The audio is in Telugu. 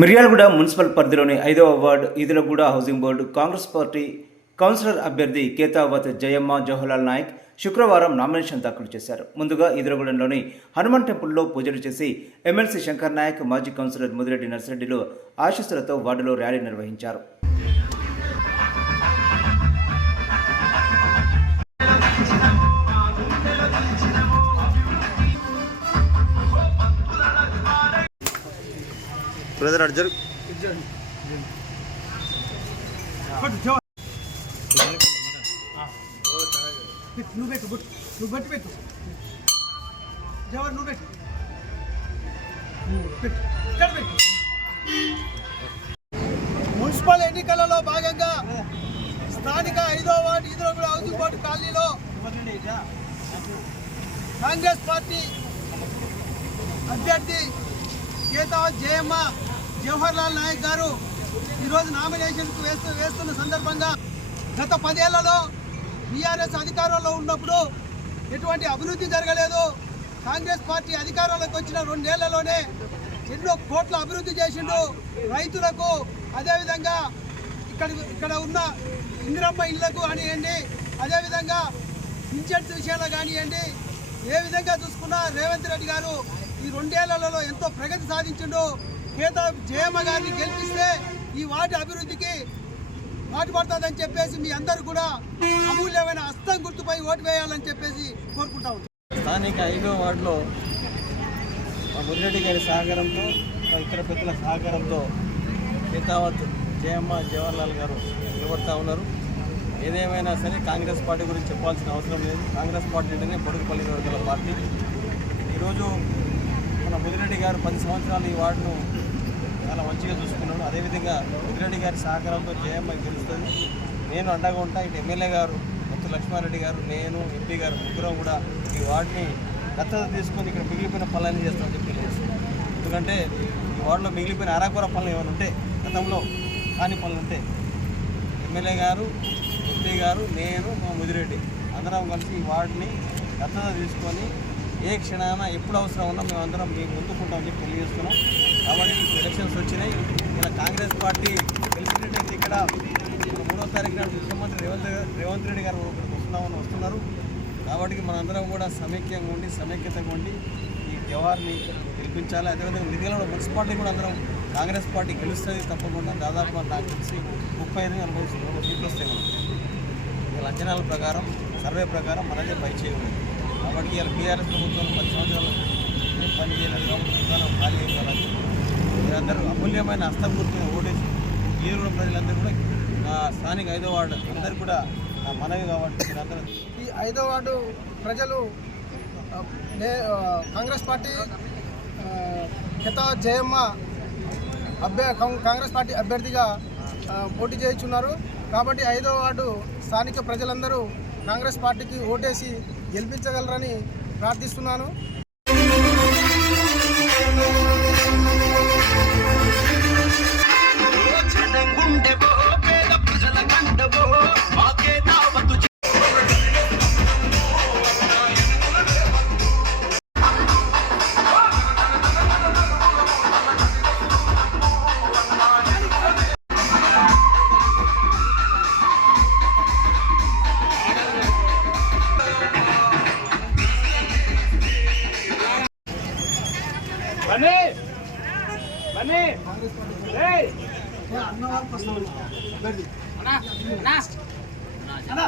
మిర్యాలగూడ మున్సిపల్ పరిధిలోని ఐదవ ward Edulaguda housing board Congress party councillor అభ్యర్థి కేతావత్ జయమ్మ జవహర్లాల్ నాయక్ శుక్రవారం నామినేషన్ దాఖలు చేశారు. ముందుగా ఈదులగూడెంలోని హనుమాన్ టెంపుల్లో పూజలు చేసి ఎమ్మెల్సీ శంకర్ నాయక్ మాజీ కౌన్సిలర్ ముదిరెడ్డి నర్సిరెడ్డిలు ఆశీస్సులతో వార్డులో ర్యాలీ నిర్వహించారు. బ్రదర్ అర్జర్ నువ్వు పెట్టు నువ్వు బట్టి పెట్టు నువ్వు పెట్టు మున్సిపల్ ఎన్నికలలో భాగంగా స్థానిక ఐదో వార్డు కూడా హౌసింగ్ కాలనీలో కాంగ్రెస్ పార్టీ అభ్యర్థి గీతా జయమ్మ జవహర్ లాల్ నాయక్ గారు ఈరోజు నామినేషన్కు వేస్తూ వేస్తున్న సందర్భంగా గత పదేళ్ళలో బీఆర్ఎస్ అధికారంలో ఉన్నప్పుడు ఎటువంటి అభివృద్ధి జరగలేదు. కాంగ్రెస్ పార్టీ అధికారంలోకి వచ్చిన రెండేళ్ళలోనే ఎన్నో కోట్ల అభివృద్ధి చేసిండు. రైతులకు అదేవిధంగా ఇక్కడ ఇక్కడ ఉన్న ఇందిరమ్మ ఇళ్ళకు కానివ్వండి అదేవిధంగా పింఛన్స్ విషయంలో కానివ్వండి ఏ విధంగా చూసుకున్నా రేవంత్ రెడ్డి గారు ఈ రెండేళ్ళలో ఎంతో ప్రగతి సాధించిండు. పేద జయమ్మ గారిని గెలిపిస్తే ఈ వాటి అభివృద్ధికి పాటుపడుతుందని చెప్పేసి మీ అందరూ కూడా అమూల్యమైన హస్తం గుర్తుపై ఓటు వేయాలని చెప్పేసి కోరుకుంటా స్థానిక ఐదో వార్డులో ముదిరెడ్డి గారి సహకారంతో ఇతర పెద్దల సహకారంతో హితావత్ జయమ్మ జవహర్లాల్ గారు నిలబడతా ఉన్నారు. ఏదేమైనా సరే కాంగ్రెస్ పార్టీ గురించి చెప్పాల్సిన అవసరం లేదు. కాంగ్రెస్ పార్టీ అంటేనే పొడుగుపల్లి వర్గాల పార్టీ. ఈరోజు మన ముదిరెడ్డి గారు పది సంవత్సరాలు ఈ వార్డును చాలా మంచిగా చూసుకున్నాను. అదేవిధంగా ముదిరెడ్డి గారి సహకారంతో జయమ్మ గెలుస్తుంది నేను అండగా ఉంటా ఇటు ఎమ్మెల్యే గారు మొత్తం లక్ష్మారెడ్డి గారు నేను ఎంపీ గారు ముగ్గురం కూడా ఈ వార్డుని దత్తత తీసుకొని ఇక్కడ మిగిలిపోయిన పనులన్నీ చేస్తామని చెప్పి తెలియజేస్తున్నాం ఎందుకంటే ఈ వార్డులో మిగిలిపోయిన అరాకూర పనులు ఏమైనా ఉంటే గతంలో కాని పనులు ఉంటే ఎమ్మెల్యే గారు ఎంపీ గారు నేను మా ముదిరెడ్డి అందరం కలిసి ఈ వార్డుని దత్తత తీసుకొని ఏ క్షణాన ఎప్పుడు అవసరం ఉన్నా మేమందరం మీకు ముందుకుంటామని చెప్పి తెలియజేస్తున్నాం. కాబట్టి ఇప్పుడు ఎలక్షన్స్ వచ్చినాయి. ఇలా కాంగ్రెస్ పార్టీ గెలిచినట్టయితే ఇక్కడ మూడో తారీఖున ముఖ్యమంత్రి రేవంత్ రేవంత్ రెడ్డి గారు ఇక్కడికి వస్తున్నామని వస్తున్నారు. కాబట్టి మనందరం కూడా సమైక్యంగా ఉండి సమైక్యతగా ఉండి ఈ జవార్ని గెలిపించాలి. అదేవిధంగా మిగిలిన మున్సిపాలిటీ కూడా అందరం కాంగ్రెస్ పార్టీ గెలుస్తుంది తప్పకుండా. దాదాపు నాకు తెలిసి ముప్పై ఐదు నలభై సీట్లు వస్తాయి మనం అంచనాల ప్రకారం సర్వే ప్రకారం మనదే పై చేయలేదు కాబట్టి ఇలా బీఆర్ఎస్ ప్రభుత్వం పది సంవత్సరాలు పనిచేయలేదు పని ఖాళీ అయిపోవాలి మీరందరూ అమూల్యమైన హస్తం గుర్తున్న ఓటేసి ఈరుగూడ ప్రజలందరూ కూడా స్థానిక ఐదో వార్డు అందరూ కూడా నా మనవి కాబట్టి మీరందరూ ఈ ఐదో వార్డు ప్రజలు కాంగ్రెస్ పార్టీ ఆ, జయమ్మ అభ్య కాంగ్రెస్ పార్టీ అభ్యర్థిగా పోటీ చేయించున్నారు. కాబట్టి ఐదో వార్డు స్థానిక ప్రజలందరూ కాంగ్రెస్ పార్టీకి ఓటేసి గెలిపించగలరని ప్రార్థిస్తున్నాను. ಬನ್ನಿ ಅಣ್ಣ ಅಣ್ಣ